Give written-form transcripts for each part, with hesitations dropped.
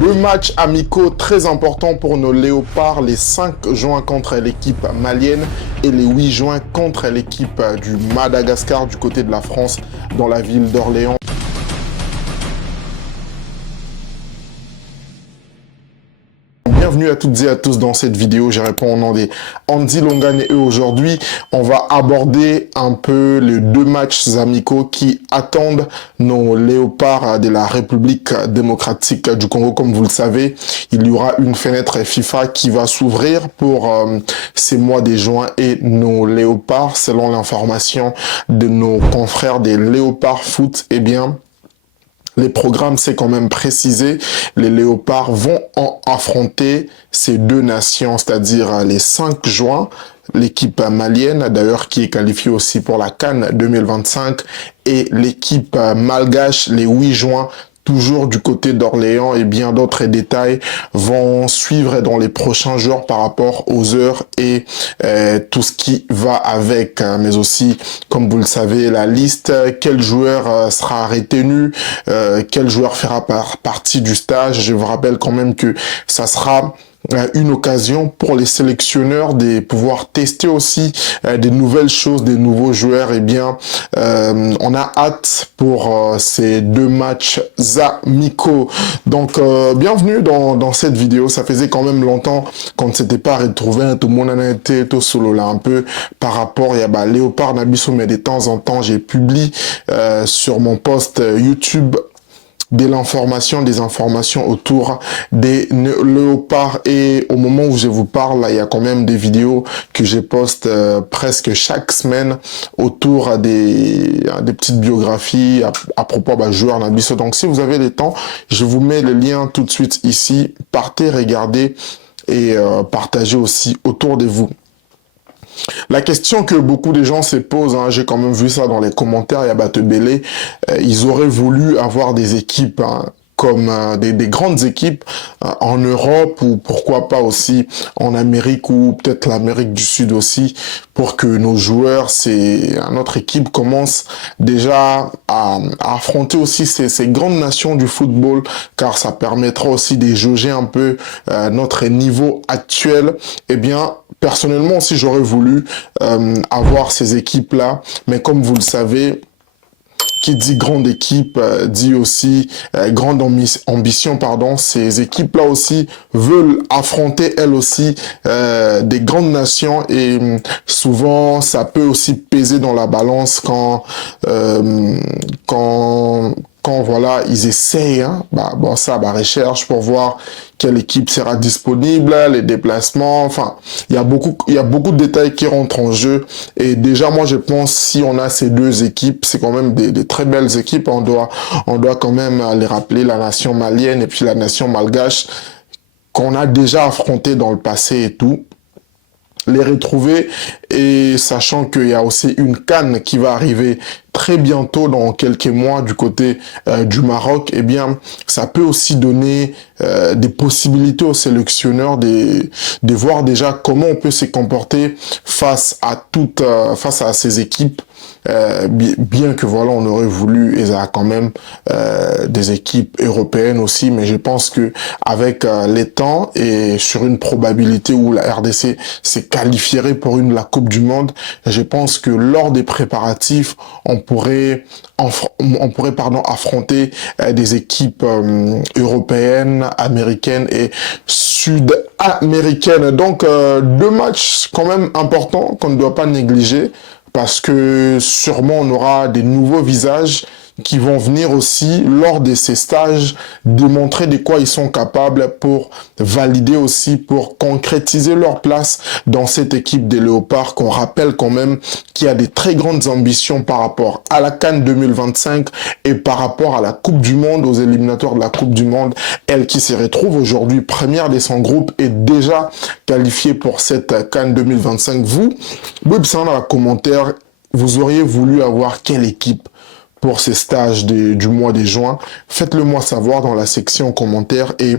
Deux matchs amicaux très importants pour nos léopards, les 5 juin contre l'équipe malienne et les 8 juin contre l'équipe du Madagascar du côté de la France dans la ville d'Orléans. Bienvenue à toutes et à tous dans cette vidéo. Je réponds au nom des Andy Longan et aujourd'hui, on va aborder un peu les deux matchs amicaux qui attendent nos léopards de la République démocratique du Congo. Comme vous le savez, il y aura une fenêtre FIFA qui va s'ouvrir pour ces mois de juin et nos léopards, selon l'information de nos confrères des Léopards Foot, eh bien, les programmes, c'est quand même précisé. Les léopards vont affronter ces deux nations, c'est-à-dire les 5 juin, l'équipe malienne, d'ailleurs qui est qualifiée aussi pour la CAN 2025, et l'équipe malgache les 8 juin, toujours du côté d'Orléans, et bien d'autres détails vont suivre dans les prochains jours par rapport aux heures et tout ce qui va avec. Mais aussi, comme vous le savez, la liste, quel joueur sera retenu, quel joueur fera partie du stage. Je vous rappelle quand même que ça sera une occasion pour les sélectionneurs de pouvoir tester aussi des nouvelles choses, des nouveaux joueurs. Eh bien, on a hâte pour ces deux matchs amicaux. Donc, bienvenue dans cette vidéo. Ça faisait quand même longtemps qu'on ne s'était pas retrouvé. Tout le monde en a été tout solo là un peu par rapport à Léopard Nabiso, mais de temps en temps, j'ai publié sur mon post YouTube des informations autour des léopards, et au moment où je vous parle, là, il y a quand même des vidéos que je poste presque chaque semaine autour des petites biographies à propos joueurs Nabiso. Donc si vous avez le temps, je vous mets le lien tout de suite ici. Partez, regardez et partagez aussi autour de vous. La question que beaucoup de gens se posent, j'ai quand même vu ça dans les commentaires, il y a Batebele, ils auraient voulu avoir des équipes comme des grandes équipes en Europe, ou pourquoi pas aussi en Amérique, ou peut-être l'Amérique du Sud aussi, pour que nos joueurs, notre équipe commence déjà à affronter aussi ces grandes nations du football, car ça permettra aussi de jauger un peu notre niveau actuel. Eh bien, personnellement aussi, j'aurais voulu avoir ces équipes-là, mais comme vous le savez, qui dit grande équipe dit aussi grande ambition, pardon. Ces équipes-là aussi veulent affronter elles aussi des grandes nations, et souvent ça peut aussi peser dans la balance quand voilà, ils essayent recherche pour voir quelle équipe sera disponible, les déplacements, enfin, il y a beaucoup de détails qui rentrent en jeu. Et déjà, moi, je pense, si on a ces deux équipes, c'est quand même des très belles équipes. On doit quand même les rappeler, la nation malienne et puis la nation malgache, qu'on a déjà affronté dans le passé et tout. Les retrouver, et sachant qu'il y a aussi une CAN qui va arriver très bientôt dans quelques mois du côté du Maroc, eh bien ça peut aussi donner des possibilités aux sélectionneurs de voir déjà comment on peut se comporter face à ces équipes. Bien que voilà, on aurait voulu, et ça a quand même des équipes européennes aussi, mais je pense que avec les temps et sur une probabilité où la RDC se qualifierait pour la Coupe du Monde, je pense que lors des préparatifs, on pourrait affronter des équipes européennes, américaines et sud-américaines. Donc deux matchs quand même importants qu'on ne doit pas négliger, parce que sûrement on aura des nouveaux visages qui vont venir aussi lors de ces stages démontrer de quoi ils sont capables, pour valider aussi, pour concrétiser leur place dans cette équipe des léopards, qu'on rappelle quand même qu'il y a des très grandes ambitions par rapport à la CAN 2025 et par rapport à la Coupe du Monde, aux éliminatoires de la Coupe du Monde, elle qui se retrouve aujourd'hui première de son groupe et déjà qualifiée pour cette CAN 2025. Vous pouvez dans les commentaires, vous auriez voulu avoir quelle équipe pour ces stages du mois de juin? Faites-le moi savoir dans la section commentaires, et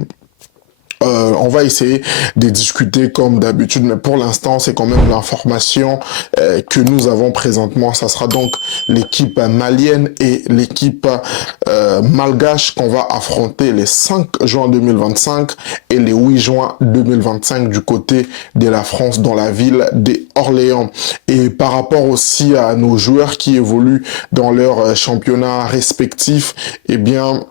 On va essayer de discuter comme d'habitude, mais pour l'instant, c'est quand même l'information que nous avons présentement. Ça sera donc l'équipe malienne et l'équipe malgache qu'on va affronter les 5 juin 2025 et les 8 juin 2025 du côté de la France dans la ville d'Orléans. Et par rapport aussi à nos joueurs qui évoluent dans leurs championnats respectifs, eh bien,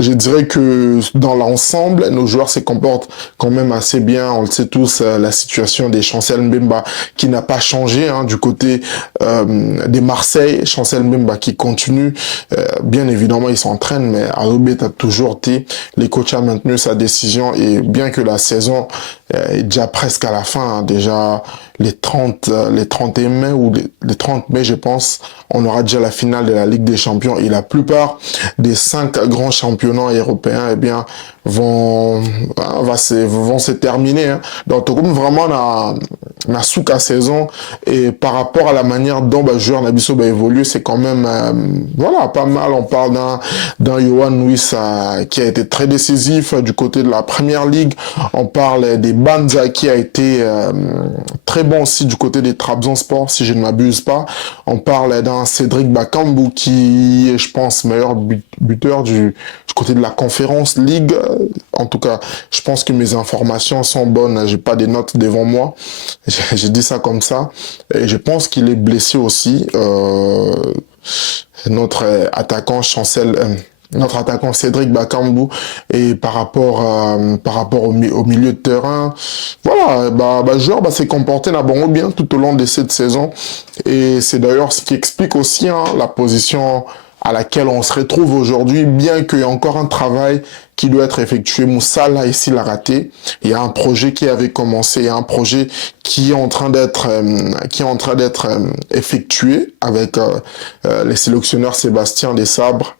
je dirais que dans l'ensemble, nos joueurs se comportent quand même assez bien. On le sait tous, la situation des Chancel Mbemba qui n'a pas changé du côté des Marseille. Chancel Mbemba qui continue. Bien évidemment, il s'entraîne, mais Arobet a toujours été. Les coachs a maintenu sa décision et bien que la saison est déjà presque à la fin, déjà les 31 mai ou les 30 mai, je pense, on aura déjà la finale de la Ligue des Champions et la plupart des 5 grands championnats européens, eh bien, vont se terminer. Donc, comme vraiment, na souka saison et par rapport à la manière dont le joueur Nabiso va évoluer, c'est quand même, voilà, pas mal. On parle d'un Yohan Nuis qui a été très décisif du côté de la Première Ligue. On parle des Banza qui a été très bon aussi du côté des Trabzonspor, si je ne m'abuse pas. On parle d'un Cédric Bakambu qui est, je pense, meilleur buteur du côté de la Conférence League. En tout cas, je pense que mes informations sont bonnes. J'ai pas des notes devant moi. J'ai dit ça comme ça. Et je pense qu'il est blessé aussi. Notre attaquant notre attaquant Cédric Bakambu, et par rapport au milieu de terrain, voilà, joueur s'est comporté bien tout au long de cette saison, et c'est d'ailleurs ce qui explique aussi la position à laquelle on se retrouve aujourd'hui, bien qu'il y ait encore un travail qui doit être effectué. Moussa, là, ici, l'a raté. Il y a un projet qui avait commencé, il y a un projet qui est en train d'être effectué avec les sélectionneurs Sébastien Desabre.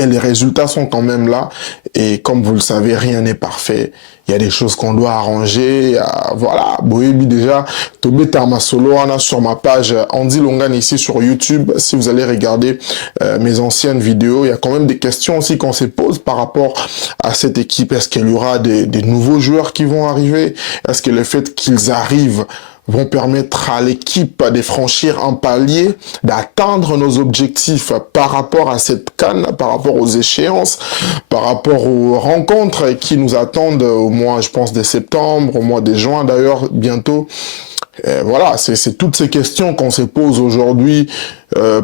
Et les résultats sont quand même là. Et comme vous le savez, rien n'est parfait. Il y a des choses qu'on doit arranger. Voilà. Boébi déjà. Tobé Tarmasolo, on a sur ma page Andy Longan ici sur YouTube. Si vous allez regarder mes anciennes vidéos, il y a quand même des questions aussi qu'on se pose par rapport à cette équipe. Est-ce qu'il y aura des nouveaux joueurs qui vont arriver? Est-ce que le fait qu'ils arrivent vont permettre à l'équipe de franchir un palier, d'atteindre nos objectifs par rapport à cette CAN, par rapport aux échéances, par rapport aux rencontres qui nous attendent au mois, je pense, de septembre, au mois de juin d'ailleurs, bientôt. Voilà, c'est toutes ces questions qu'on se pose aujourd'hui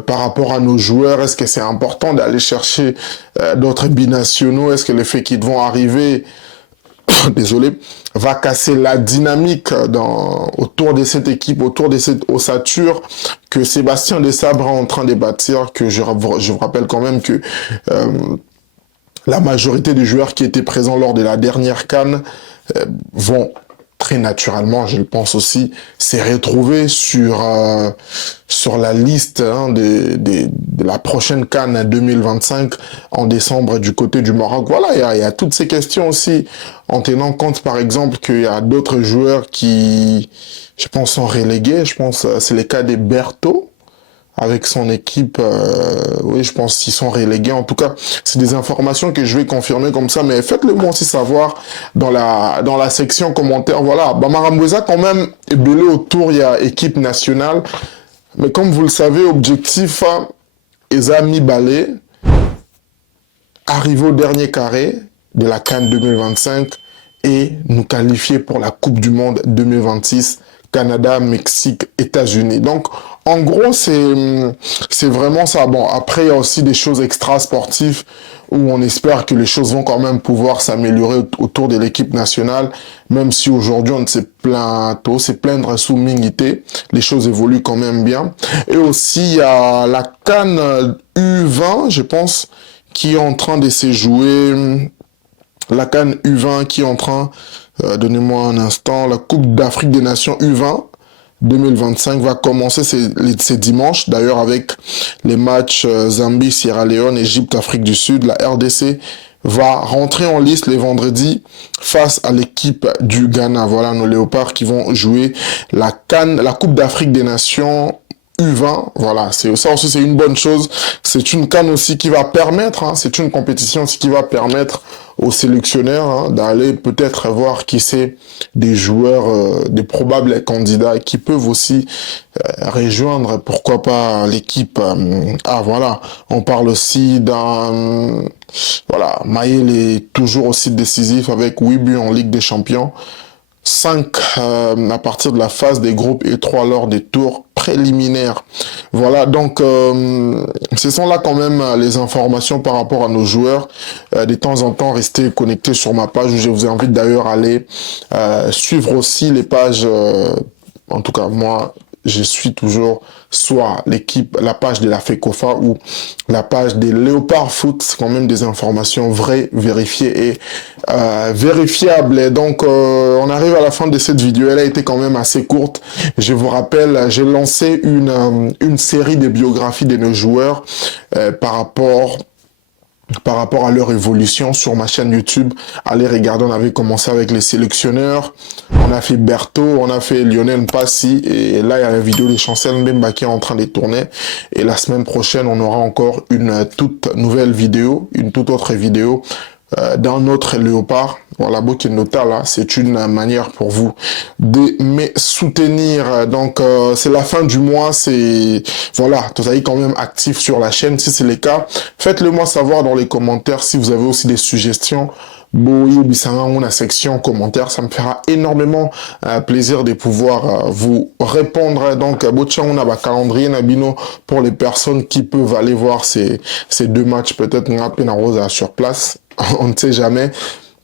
par rapport à nos joueurs. Est-ce que c'est important d'aller chercher d'autres binationaux? Est-ce que le fait qu'ils vont arriver désolé, va casser la dynamique autour de cette équipe, autour de cette ossature que Sébastien Desabre est en train de bâtir, que je vous rappelle quand même que la majorité des joueurs qui étaient présents lors de la dernière CAN vont très naturellement, je le pense aussi, s'est retrouvé sur la liste de la prochaine CAN 2025 en décembre du côté du Maroc. Voilà, il y a toutes ces questions aussi, en tenant compte par exemple qu'il y a d'autres joueurs qui, je pense, sont relégués. Je pense c'est le cas des Berthaud, avec son équipe, oui, je pense qu'ils sont relégués. En tout cas, c'est des informations que je vais confirmer comme ça, mais faites-le moi aussi savoir dans la section commentaires. Voilà, Maramouza quand même est belé autour, il y a équipe nationale, mais comme vous le savez, objectif, Ezami Balé, arriver au dernier carré de la CAN 2025 et nous qualifier pour la Coupe du Monde 2026, Canada, Mexique, États-Unis. Donc, en gros, c'est vraiment ça. Bon, après, il y a aussi des choses extra-sportives où on espère que les choses vont quand même pouvoir s'améliorer autour de l'équipe nationale, même si aujourd'hui on s'est plaindre sous Mingité, les choses évoluent quand même bien. Et aussi, il y a la CAN U20, je pense, qui est en train de se jouer. La CAN U20 qui est en train, donnez-moi un instant, la Coupe d'Afrique des Nations U20 2025 va commencer ces dimanches, d'ailleurs avec les matchs Zambie, Sierra Leone, Égypte, Afrique du Sud. La RDC va rentrer en liste les vendredis face à l'équipe du Ghana. Voilà nos léopards qui vont jouer la CAN, la Coupe d'Afrique des Nations U20, voilà, ça aussi c'est une bonne chose. C'est une CAN aussi qui va permettre, c'est une compétition aussi qui va permettre aux sélectionneurs hein, d'aller peut-être voir qui c'est des joueurs, des probables candidats qui peuvent aussi rejoindre, pourquoi pas l'équipe. Ah voilà, on parle aussi d'un... voilà, Maël est toujours aussi décisif avec 8 buts en Ligue des Champions. 5 à partir de la phase des groupes et 3 lors des tours préliminaires. Voilà, donc ce sont là quand même les informations par rapport à nos joueurs. De temps en temps, restez connectés sur ma page où je vous invite d'ailleurs à aller suivre aussi les pages, en tout cas moi, je suis toujours soit l'équipe, la page de la FECOFA ou la page des Léopard Foot, c'est quand même des informations vraies, vérifiées et vérifiables. Et donc, on arrive à la fin de cette vidéo. Elle a été quand même assez courte. Je vous rappelle, j'ai lancé une série de biographies de nos joueurs par rapport à leur évolution sur ma chaîne YouTube. Allez regarder, on avait commencé avec les sélectionneurs, on a fait Berthaud, on a fait Lionel Mpassi, et là il y a la vidéo des Chancel Mbemba qui est en train de tourner, et la semaine prochaine on aura encore une toute nouvelle vidéo, une toute autre vidéo d'un autre léopard. Voilà, Bokinota, là, c'est une manière pour vous de me soutenir. Donc, c'est la fin du mois, c'est... Voilà, vous allez quand même actif sur la chaîne. Si c'est le cas, faites-le moi savoir dans les commentaires si vous avez aussi des suggestions. La section commentaires, ça me fera énormément plaisir de pouvoir vous répondre. Donc, on a un calendrier Nabino pour les personnes qui peuvent aller voir ces deux matchs, peut-être Rosa sur place. On ne sait jamais.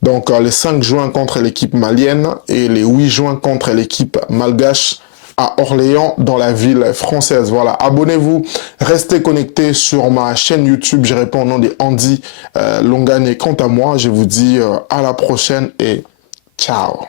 Donc, les 5 juin contre l'équipe malienne et les 8 juin contre l'équipe malgache à Orléans dans la ville française. Voilà, abonnez-vous, restez connectés sur ma chaîne YouTube. Je réponds au nom de Andy Longane. Quant à moi, je vous dis à la prochaine et ciao.